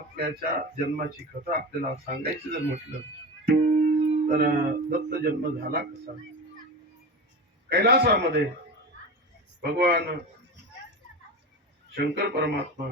परमात्म्याच्या जन्माची कथा आपल्याला सांगायची जर म्हटलं तर दत्त जन्म झाला कसा. कैलासामध्ये भगवान शंकर परमात्मा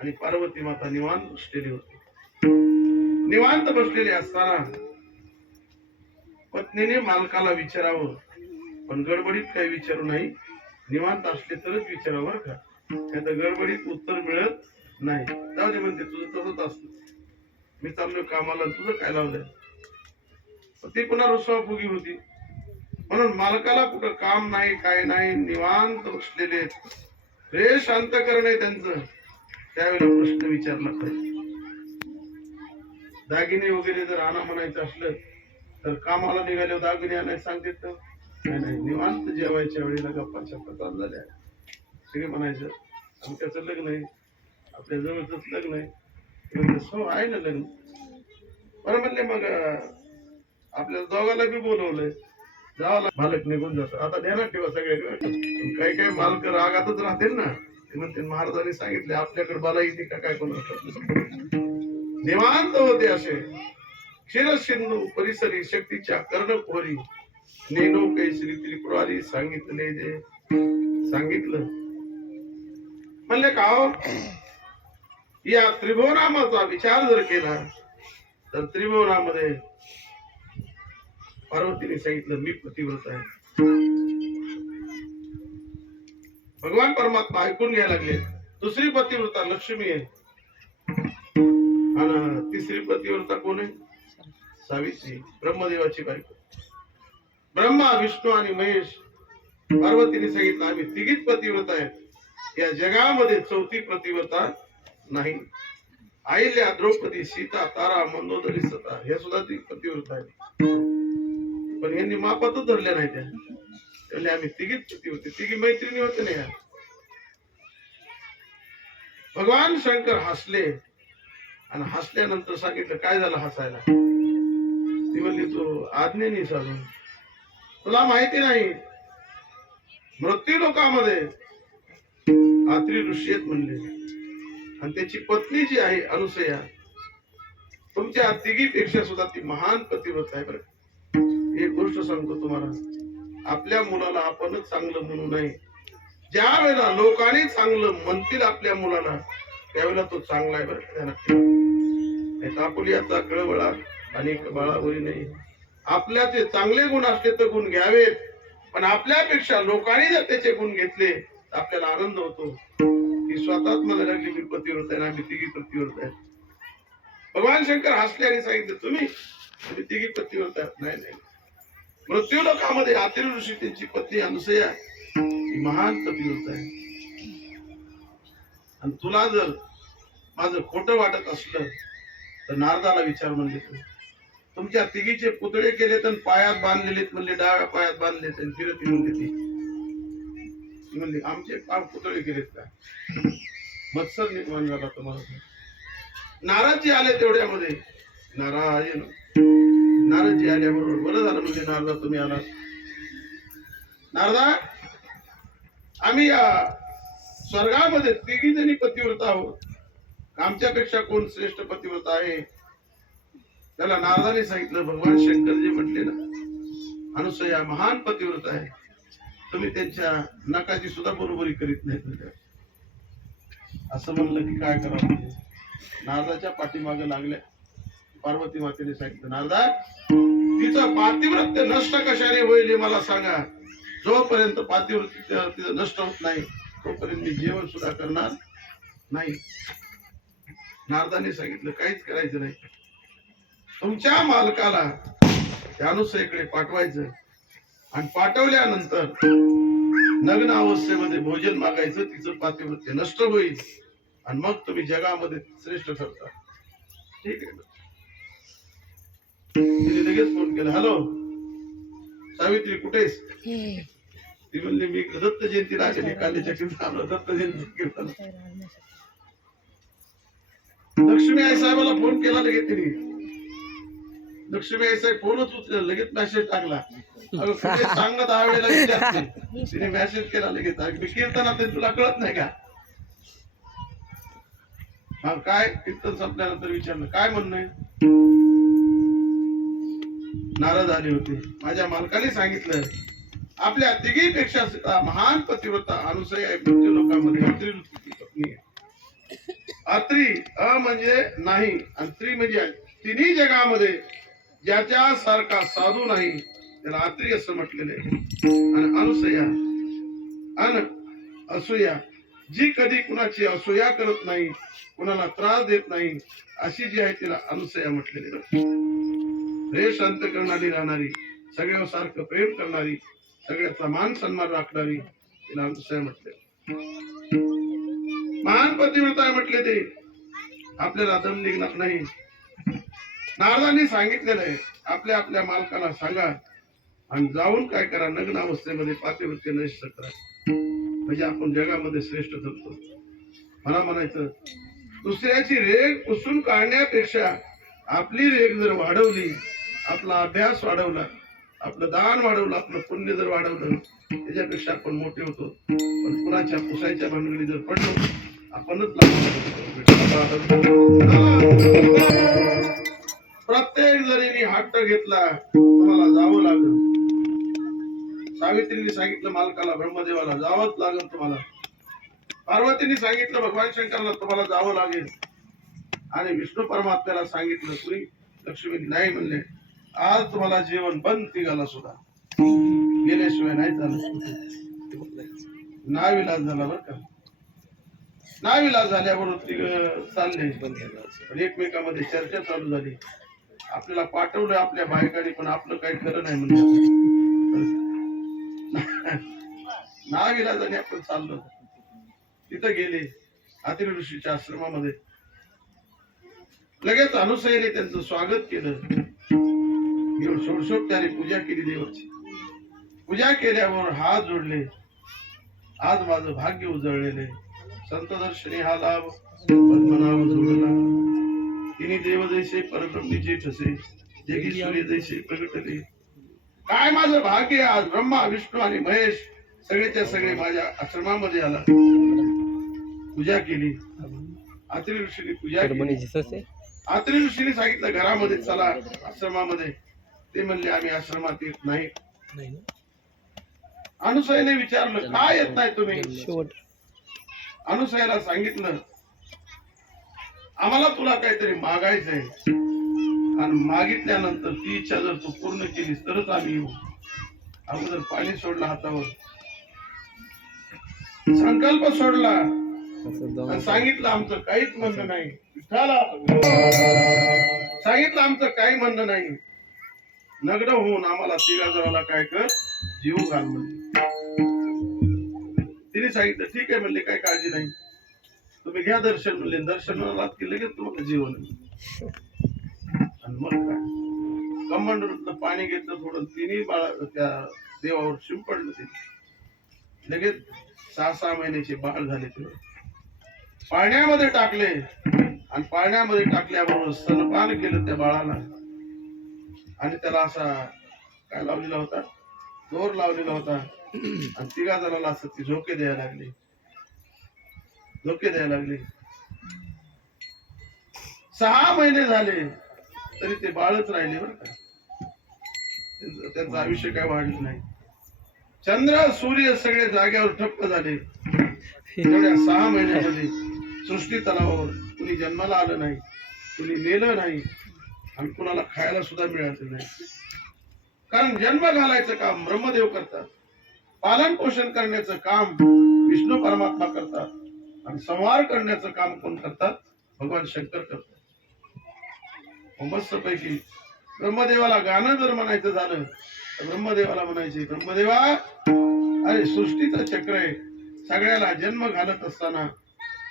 आणि पार्वती माता निवांत बसलेली होती. निवांत बसलेली असताना पत्नीने मालकाला विचारावं, पण गडबडीत काही विचारू नाही. निवांत असले तरच विचारावं बरं का, नाही तर गडबडीत उत्तर मिळत नाही. जाऊ दे म्हणते, तुझं तसंच असतं, मी चाललोय कामाला, तुझं काय लावलंय. ती पुन्हा रुसवाफुगी होती. म्हणून मालकाला कुठं काम नाही, काय नाही, निवांत बसलेले, रे शांत करणे त्यांचं. त्यावेळेला प्रश्न विचारला पाहिजे. दागिने वगैरे जर आणा म्हणायचं असलं तर कामाला निघाल्यावर दागिने आणायला सांगतात तर नाही, निवांत जेवायच्या वेळेला गप्पा छप्पा चालू झाल्या. सगळे म्हणायचं आमच्याचं लग्न आहे, आपल्या जवळच लग्न आहे. हो आहे ना लग्न. बरं म्हणले, मग आपल्या दोघाला बी बोलवलंय, जावं. मालक निघून जातो. आता ध्यानात ठेवा सगळ्या, काही काही मालक रागातच राहतील ना. ते म्हणते महाराजांनी सांगितले आपल्याकडे बाला येते का काय कोण. निवांत होते असे क्षीर सिंधू परिसरी शक्तीच्या कर्णकोरी नेनो कैसरी त्रिपुरारी सांगितले जे सांगितलं. म्हणले का हो, या त्रिभुवनामाचा विचार जर केला तर त्रिभुवनामध्ये पार्वतीने सांगितलं मी पतिव्रत आहे. भगवान परमात्मा ऐकून घ्यायला लागले. दुसरी पतिव्रता लक्ष्मी आहे आणि तिसरी पतिव्रता कोण आहे? सावित्री, ब्रह्मदेवाची बायको. ब्रह्मा, विष्णू आणि महेश. पार्वतीने सांगितलं आम्ही तिघीच पतिव्रता आहेत, या जगामध्ये चौथी पतिव्रता नाही. अहिल्या, द्रौपदी, सीता, तारा, मंदोदरी, सता हे सुद्धा ती पतिव्रता आहेत. पण यांनी मापातच धरल्या नाही. त्यामुळे आम्ही तिघीच पतिव्रते, तिघी मैत्रिणी होते ना. भगवान शंकर हसले आणि हसल्यानंतर सांगितलं काय झालं हसायला. ती म्हणली तू आज्ञेने साधून, तुला माहिती नाही मृत्यू लोकामध्ये आत्री ऋषी आहेत म्हणले, आणि त्याची पत्नी जी आहे अनुसया तुमच्या तिघीपेक्षा सुद्धा ती महान पतिव्रत आहे. बरं एक गोष्ट सांगतो तुम्हाला, आपल्या मुलाला आपणच चांगलं म्हणू नये. ज्या वेळेला लोकांनी चांगलं म्हणतील आपल्या मुलाला त्यावेळेला तो चांगला आहे. बरं तापुलियाचा कळवळा आणि बाळावरी नाही. आपल्याचे चांगले गुण असले तर गुण घ्यावेत, पण आपल्यापेक्षा लोकांनी जर त्याचे गुण घेतले तर आपल्याला आनंद होतो की स्वतःच मला लागली मी पतिव्रत आहे, आम्ही तिघी पतिव्रत आहे. भगवान शंकर हसले आणि सांगितलं तुम्ही तिघी पतिव्रत आहात. नाही नाही, मृत्यू लोकामध्ये आत्री ऋषी त्यांची पत्नी अनुसया ही महान पतिव्रत आहे. आणि तुला जर माझं खोटं वाटत असलं तर नारदाला विचार म्हणले, तुमच्या तिघीचे पुतळे केले तर पायात बांधलेले म्हणले, डाव्या पायात बांधले फिरत येऊन देते म्हणले आमचे पाय पुतळे केलेत का. मत्सर निर्माण झाला तुम्हाला. नारदजी आले तेवढ्यामध्ये, नारदजी आल्याबरोबर बरं झालं म्हणजे नारदा तुम्ही आला. नारदा आम्ही या स्वर्गामध्ये तिघी जणी पतिव्रता आहोत, आमच्यापेक्षा कोण श्रेष्ठ पतिव्रता आहे. त्याला नारदाने सांगितलं भगवान शंकर जे म्हटले ना अनुसया महान पतिव्रत आहे, तुम्ही त्यांच्या नकाची सुद्धा बरोबरी करीत नाही. असं म्हणलं की काय करावं. नारदाच्या पाठीमागे लागल्या. पार्वती मातेने सांगितलं नारदा तिचं पातिव्रत्य नष्ट कशाने होईल मला सांगा. जोपर्यंत पातिव्रत्य नष्ट होत नाही तोपर्यंत मी जेवण सुद्धा करणार नाही. नारदाने सांगितलं काहीच करायचं नाही, तुमच्या मालकाला त्या अनुसयेकडे पाठवायचं आणि पाठवल्यानंतर नग्न अवस्थेमध्ये भोजन मागायचं, तिचं पातिव्रत्य नष्ट होईल आणि मग तुम्ही जगामध्ये श्रेष्ठ ठरता. ठीक आहे. तिने लगेच फोन केला, हॅलो सावित्री कुठेस. ती म्हणली मी दत्त जयंतीला आलेली, कालीच्या किल्ला दत्त जयंती. लक्ष्मी आई साहेबाला फोन केला लगेच तिने. लक्ष्मी आई साहेब फोनच उचलला, लगेच मेसेज टाकला. सांगत दहा वेळेला तिने मेसेज केला लगेच, मी कीर्तनात तुला कळत नाही का. हा काय कीर्तन संपल्यानंतर विचारलं काय म्हणणं आहे. नाराज आले होते. माझ्या मालकाने सांगितलं आपल्या तिघीपेक्षा सुद्धा महान पतिव्रता अनुसया मृत्यू लोकांमध्ये अत्री ऋतूची पत्नी आहे. अत्री अ म्हणजे नाही आणि त्री म्हणजे तिन्ही जगामध्ये ज्याच्या सारखा साधू नाही त्याला अत्री असं म्हटलेलं आहे. आणि अनुसया अन असूया जी कधी कुणाची असूया करत नाही, कुणाला त्रास देत नाही, अशी जी आहे तिला अनुसया म्हटलेली आहे. रे शांत करणारी राहणारी, सगळ्या सारखं प्रेम करणारी, सगळ्याचा मान सन्मान राखणारी तिला अनुसया म्हटले. महान पतिव्रता म्हटले ते आपल्याला दम निघणार नाही. नारदांनी सांगितलेलं आहे आपल्या आपल्या मालकाला सांगा आणि जाऊन काय करा, नग्न अवस्थेमध्ये पातिवृत्य नष्ट करा, म्हणजे आपण जगामध्ये श्रेष्ठ ठरतो. मला म्हणायचं दुसऱ्याची रेग पुसून काढण्यापेक्षा आपली रेग जर वाढवली, आपला अभ्यास वाढवला, आपलं दान वाढवलं, आपलं पुण्य जर वाढवलं, त्याच्यापेक्षा आपण मोठे होतो. पण कुणाच्या पुसायच्या भानगडी जर पडलो आपणच प्रत्येक जणीने हट्ट घेतला तुम्हाला जावं लागेल. सावित्रीने सांगितलं मालकाला ब्रह्मदेवाला जावंच लागेल तुम्हाला. पार्वतीने सांगितलं भगवान शंकराला तुम्हाला जावं लागेल. आणि विष्णू परमात्म्याला सांगितलं तुम्ही लक्ष्मी नाही म्हणले आज तुम्हाला जेवण बंद तिघाला सुद्धा गेल्याशिवाय नाही चालत. नाविलाज झाला बरं का. नाविलाज झाल्यावर चालले पण एकमेकांमध्ये चर्चा चालू झाली. आपल्याला पाठवलं आपल्या बायकांनी पण आपलं काही खरं नाही म्हणजे नाविलाजाने आपण चाललो. तिथं गेले अत्रि ऋषीच्या आश्रमामध्ये. लगेच अनुसयेने त्यांचं स्वागत केलं. षोडशोपचारी पूजा केली. देवाची पूजा केल्यावर हात जोडले. आज माझं भाग्य उजळलेले. संत दर्शनी हा लाभ पद्मनाभ जोडला. तिने देव जैसे परब्रह्मीचे ठसे जगी सूर्य जैसे प्रगटले. काय माझं भाग्य आज ब्रह्मा विष्णू आणि महेश सगळेच्या सगळे माझ्या आश्रमामध्ये आला. पूजा केली. अत्रि ऋषीने पूजा केली. अत्रि ऋषीने सांगितलं घरामध्ये चला आश्रमामध्ये. ते म्हणले आम्ही आश्रमात येत नाही. अनुसयेने विचारलं काय येत नाही तुम्ही. अनुसयाला सांगितलं आम्हाला तुला काहीतरी मागायचंय आणि मागितल्यानंतर ती इच्छा जर तू पूर्ण केलीस तरच आम्ही येऊ. अगोदर पाणी सोडलं हातावर, संकल्प सोडला आणि सांगितलं आमचं काहीच म्हणणं नाही. सांगितलं आमचं काही म्हणणं नाही. नग्न होऊन आम्हाला तिघा जणाला काय कर जीव घाल म्हणले. तिने सांगितलं ठीक आहे म्हणले काही काळजी नाही तुम्ही घ्या दर्शन म्हणले. दर्शनाला लगेच तुम्हाला जीवन. आणि मग काय कमंडलूतलं पाणी घेतलं थोडं. तिन्ही बाळा त्या देवावर शिंपडलं. तिने लगेच 6-6 महिन्याचे बाळ झाले. ते पाण्यामध्ये टाकले आणि पाण्यामध्ये टाकल्याबरोबर स्तनपान केलं त्या बाळाला. आणि त्याला असा काय लावलेला होता, दोर लावलेला होता. आणि तिघा जणाला असं ती झोके द्यायला लागली. झोके द्यायला लागली. 6 महिने झाले तरी ते बाळच राहिले बरं का. त्यांचं आयुष्य काय वाढलं नाही. चंद्र सूर्य सगळे जाग्यावर ठप्प झाले. एवढ्या 6 महिन्यामध्ये सृष्टी तलावावर कुणी जन्माला आलं नाही, कुणी मेलं नाही आणि कुणाला खायला सुद्धा मिळालं नाही. कारण जन्म घालायचं काम ब्रह्मदेव करतात, पालन पोषण करण्याचं काम विष्णू परमात्मा करतात आणि संहार करण्याचं काम कोण करतात, भगवान शंकर करतात. मस्त पैकी ब्रह्मदेवाला गाणं जर म्हणायचं झालं तर ब्रह्मदेवाला म्हणायचे ब्रह्मदेवा अरे सृष्टीचं चक्र आहे, सगळ्याला जन्म घालत असताना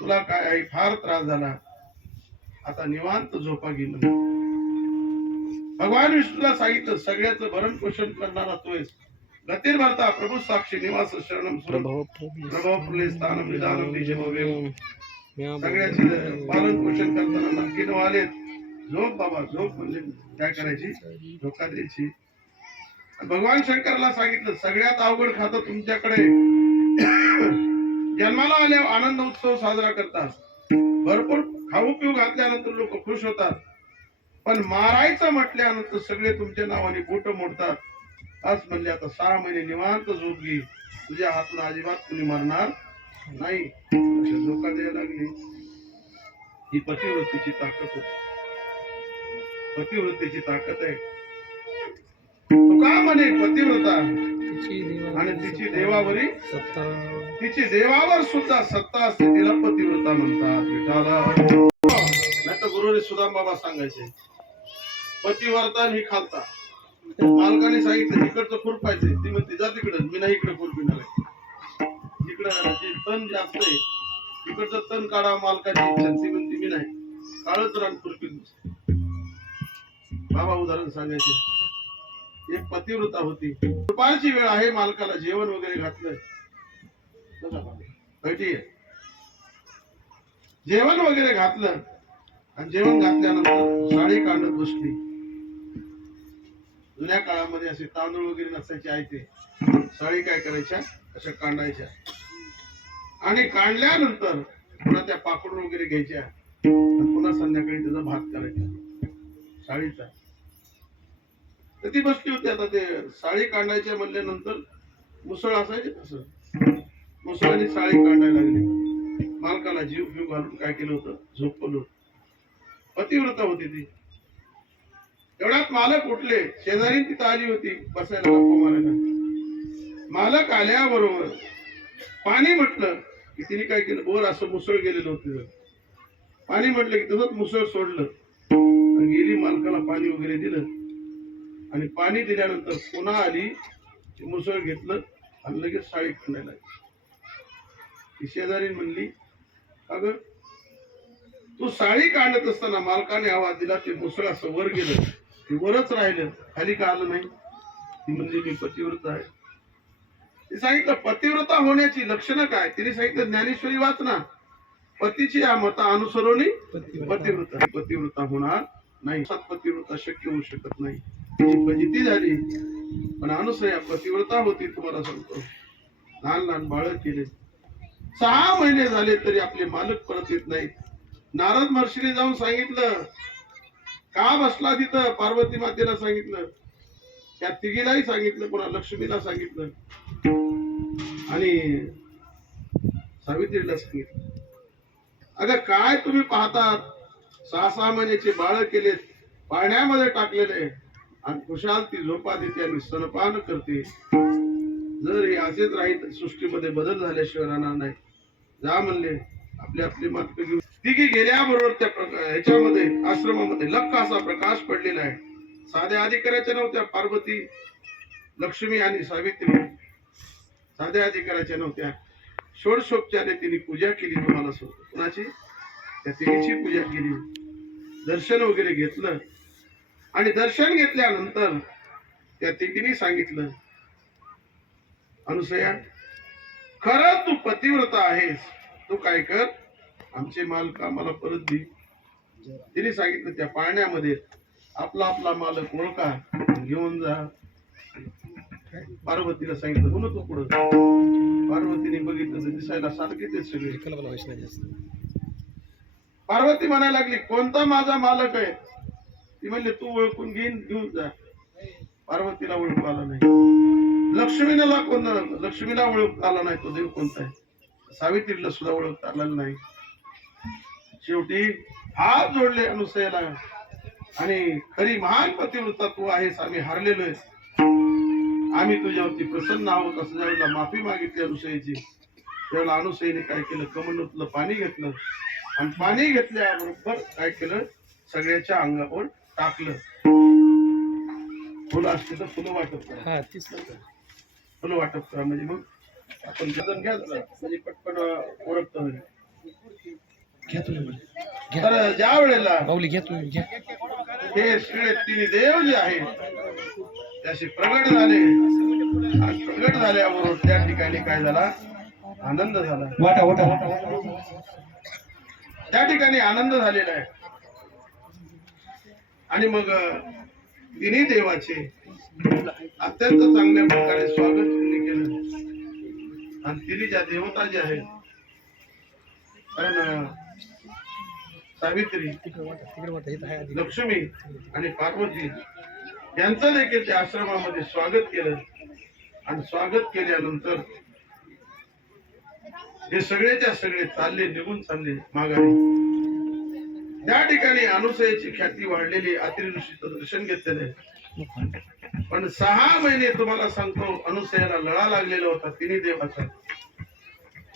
तुला काय आहे फार त्रास झाला, आता निवांत झोपा घे. भगवान विष्णूला सांगितलं सगळ्याचं भरण पोषण करणारा तू आहेस. गतीर भरता प्रभू साक्षी निवास शरणम प्रभव फुले स्थानम निदानम निजमवेम. सगळ्याचे पालन पोषण करताना नक्की आलेत. झोप बाबा झोप म्हणजे काय करायची, धोका द्यायची. भगवान शंकरला सांगितलं सगळ्यात अवघड खातं तुमच्याकडे. जन्माला आल्यावर आनंद उत्सव साजरा करतात भरपूर खाऊ पिऊ घातल्यानंतर लोक खुश होतात, पण मारायचं म्हटल्यानंतर सगळे तुमच्या नावाने बोट मोडतात। आज म्हणले आता 6 महिने निवांत झोप घे, तुझ्या हातून अजिबात कुणी मारणार नाही। धोका द्यायला लागली। ही पतिवृत्तीची ताकद होती, पतिवृत्तीची ताकद आहे। तुका म्हणे पतिव्रता आणि तिची देवावरी सत्ता, तिची देवावर सुद्धा सत्ता असते, तिला पतिव्रता म्हणतात। विठाला नाही तर गुरुने सुदाम बाबा सांगायचे पतिव्रता ही खालता। मालकाने सांगितलं इकडचं खुरपायचंय, ती म्हणते जा तिकडं, मी नाही इकडे खुरपिणार आहे। इकडं जे तण जास्त आहे तिकडचं तण काढा, मालकाची इच्छा, ती म्हणते मी नाही, काळच रान खुरपीत। बाबा उदाहरण सांगायचे, एक पतिव्रता होती, दुपारची वेळ आहे, मालकाला जेवण वगैरे घातलंय, जेवण वगैरे घातलं आणि जेवण घातल्यानंतर साडी काढत बसली। जुन्या काळामध्ये असे तांदूळ वगैरे नसायचे, आहे ते साडी काय करायच्या अशा काढायच्या आणि काढल्यानंतर पुन्हा त्या पाकडून वगैरे घ्यायच्या आणि पुन्हा संध्याकाळी त्याचा भात करायचा साडीचा। तर ती बसली होती। आता ते साडी काढायच्या म्हणल्यानंतर मुसळ असायचे, तसं मुसळाने साडी काढायला लागली। मालकाला जीव फिव घालून काय केलं होतं, झोपवलं। पतिव्रता होती ती। एवढ्यात मालक उठले, शेजारी तिथं आली होती बसायला गप्पा मारायला। मालक आल्याबरोबर पाणी म्हटलं की तिने काय केलं, बोर असं मुसळ गेलेलं होतं, पाणी म्हटलं की तसंच मुसळ सोडलं आणि गेली, मालकाला पाणी वगैरे दिलं आणि पाणी दिल्यानंतर पुन्हा आली, मुसळ घेतलं आणि लगेच साडी काढायला लागली। शेजारी म्हणली अगं तू साडी काढत असताना मालकाने आवाज दिला, ते मुसळ असं वर गेलं, ते वरच राहिलं, खाली का आलं नाही? ती म्हणजे मी पतिव्रता आहे। ते सांगितलं पतिव्रता होण्याची लक्षणं काय? तिने सांगितलं ज्ञानेश्वरी वाचना, पतीची या मता अनुसरणी पतिव्रता, पतिव्रता होणार नाही, पतिव्रता शक्य होऊ शकत नाही। तिची फजिती झाली, पण अनुसया पतिव्रता होती। तुम्हाला सांगतो, लहान लहान बाळ केले, 6 महिने झाले तरी आपले मालक परत येत नाहीत। नारद महर्षीने जाऊन सांगितलं, का बसला तिथं? पार्वती मातेला सांगितलं, त्या तिघीलाही सांगितलं, पुन्हा लक्ष्मीला सांगितलं आणि सावित्रीला सांगितलं। अगं काय तुम्ही पाहतात, 6 महिन्याचे बाळ केलेत, पाण्यामध्ये टाकलेले आणि खुशाल ती झोपा देते आणि स्तनपान करते। जर हे असेच राहील सृष्टीमध्ये बदल झाल्याशिवाय राहणार नाही। जा म्हणले, आपली आपली मात घेऊन तिघी गेल्याबरोबर त्या ह्याच्यामध्ये आश्रमामध्ये लख असा प्रकाश पडलेला आहे। साध्या अधिकाऱ्याच्या नव्हत्या, पार्वती, लक्ष्मी आणि सावित्री साध्या अधिकाऱ्याच्या नव्हत्या। षोडशोपचारे तिने पूजा केली। तुम्हाला सांगतो कुणाची? त्या तिघीची पूजा केली, दर्शन वगैरे घेतलं आणि दर्शन घेतल्यानंतर त्या तिघींनी सांगितलं, अनुसया खरं तू पतिव्रता आहेस, तू काय कर, आमचे मालक आम्हाला परत दे। तिने सांगितलं त्या पाळण्यामध्ये आपला आपला मालक ओळखा, घेऊन जा। पार्वतीला सांगितलं, हो ना तू पुढं। पार्वतीने बघितलं तर दिसायला सारखे ते सगळे। पार्वती म्हणायला लागली, कोणता माझा मालक आहे? ती म्हणले, तू ओळखून घेऊन जा। पार्वतीला ओळख आला नाही। लक्ष्मीला ओळख आला नाही, तो देव कोणता आहे? सावित्रीला सुद्धा ओळख आला नाही। शेवटी हात जोडले अनुसयाला आणि खरी महान पतिव्रता तू आहेस, आम्ही हारलेलो आहे, आम्ही तुझ्यावरती प्रसन्न आहोत असं ज्यावेळेला माफी मागितली अनुसयेची, त्यावेळेला अनुसयेने काय केलं, कमंडलूतलं पाणी घेतलं आणि पाणी घेतल्याबरोबर काय केलं, सगळ्याच्या अंगावर टाकलं। फुलं असते तर फुलं वाटप करा, फुलं वाटप करा म्हणजे मग आपण जतन घ्या म्हणजे पटपट ओळखतो। तर ज्या वेळेला हे सगळे तिन्ही देव जे आहेत त्याशी प्रगट झाले आणि प्रगट झाल्याबरोबर त्या ठिकाणी काय झाला, आनंद झाला। त्या ठिकाणी आनंद झालेला आहे आणि मग तिन्ही देवाचे अत्यंत चांगल्या प्रकारे स्वागत त्यांनी केलं आणि तिन्ही ज्या देवता ज्या आहेत, कारण सावित्री, लक्ष्मी आणि पार्वती यांचं देखील त्या आश्रमामध्ये स्वागत केलं. आणि स्वागत केल्यानंतर हे सगळेच्या सगळे चालले, निघून चालले माघारी. त्या ठिकाणी अनुसयाची ख्याती वाढलेली, अत्रि ऋषीचं दर्शन घेतलेलं. पण 6 महिने तुम्हाला सांगतो अनुसयाला लळा लागलेला होता तिन्ही देवाचा.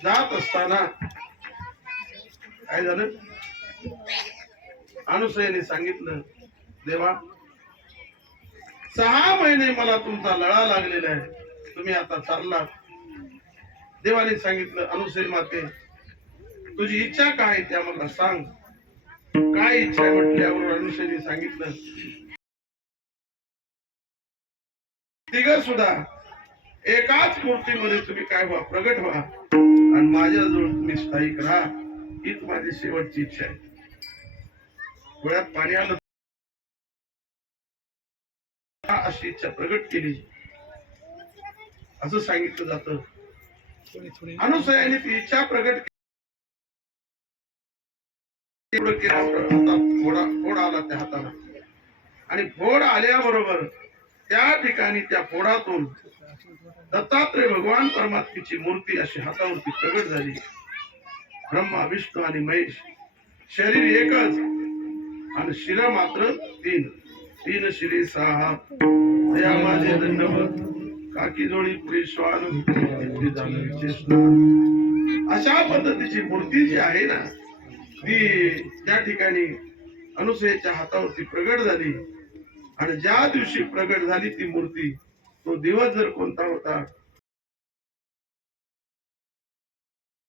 जात असताना काय झालं, अनुसयाने सांगितलं, देवा 6 महिने मला तुमचा लळा लागलेला आहे, तुम्ही आता चालला. देवाने सांगितलं, अनुसय माते तुझी इच्छा काय त्या मला सांग. काय इच्छा आहे म्हटल्यावर अनुसयाने सांगितलं, तिघ सुद्धा एकाच मूर्तीमध्ये तुम्ही काय व्हा, प्रगट व्हा आणि माझ्याजवळ तुम्ही स्थायिक राहा, हीच माझी शेवटची इच्छा आहे. डोळ्यात पाणी आलं. अशी इच्छा प्रगट केली असं सांगितलं जातं. अनुसयाने ती इच्छा प्रगट केली. फोड आला त्या हाताला आणि फोड आल्याबरोबर त्या ठिकाणी त्या फोडातून दत्तात्रय भगवान परमात्म्याची मूर्ती अशी हातावरती प्रगट झाली. ब्रह्मा, विष्णू आणि महेश, शरीर एकच आणि शिरा मात्र 3. 3 शिरे 6 हात, दया माझे दंडवत, काकी जोडी पुढे श्वान, अशा पद्धतीची मूर्ती जी आहे ना, ती त्या ठिकाणी अनुसयाच्या हातावरती प्रगट झाली. आणि ज्या दिवशी प्रगट झाली ती मूर्ती, तो दिवस जर कोणता होता